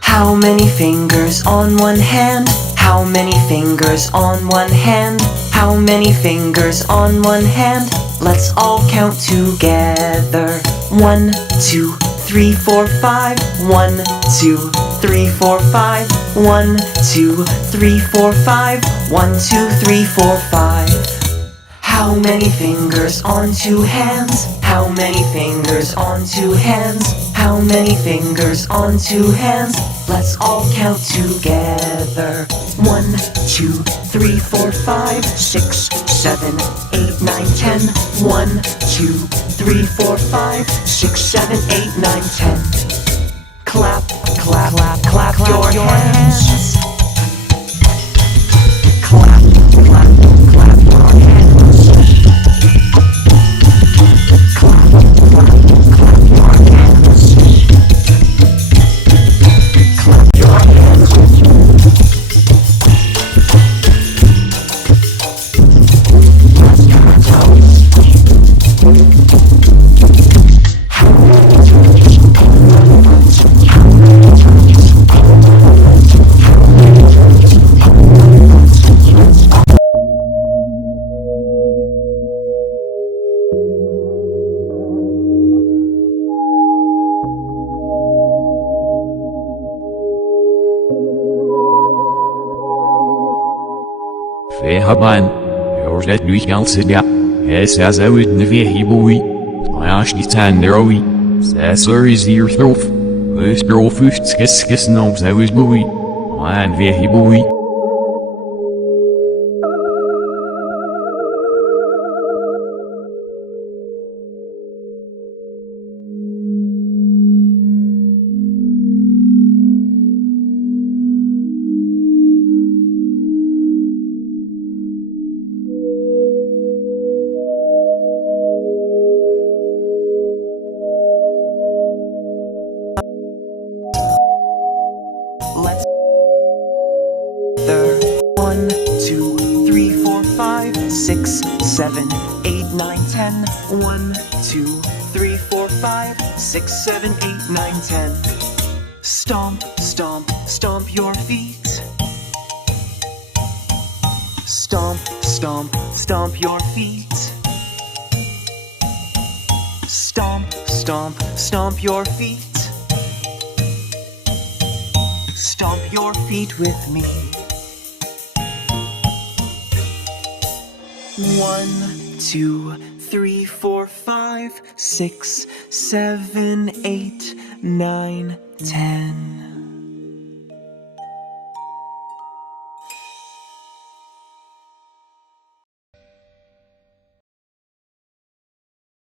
How many fingers on one hand? How many fingers on one hand? How many fingers on one hand? Let's all count together. 1, 2, 3, 4, 5. 1, 2, 3, 4, 5. 1, 2, 3, 4, 5. 1, 2, 3, 4, 5. How many fingers on two hands? How many fingers on two hands? How many fingers on two hands? Let's all count together. 1, 2, 3, 4, 5, 6, 7, 8, 9, 10. 1, 2, 3, 4, 5, 6, 7, 8, 9, 10. Clap, clap, clap, clap your hands. Clap, clap, clap your hands. Clap, clap, clap your hands. Clap your hands. Press your toes. Verhaben, hörst durch ganze Jahr, es ist so in der Wehibui, Lasch die Tanderoi, Sassor ist ihr Throf, Östrof ist Kissen auf so ist Bui, ein Wehibui. Let's 1, 2, 3, 4, 5, 6, 7, 8, 9, 10. 1, 2, 3, 4, 5, 6, 7, 8, 9, 10. Stomp, stomp, stomp your feet. Stomp, stomp, stomp your feet. Stomp, stomp, stomp your feet. Stomp your feet with me. 1, 2, 3, 4, 5, 6, 7, 8, 9, 10.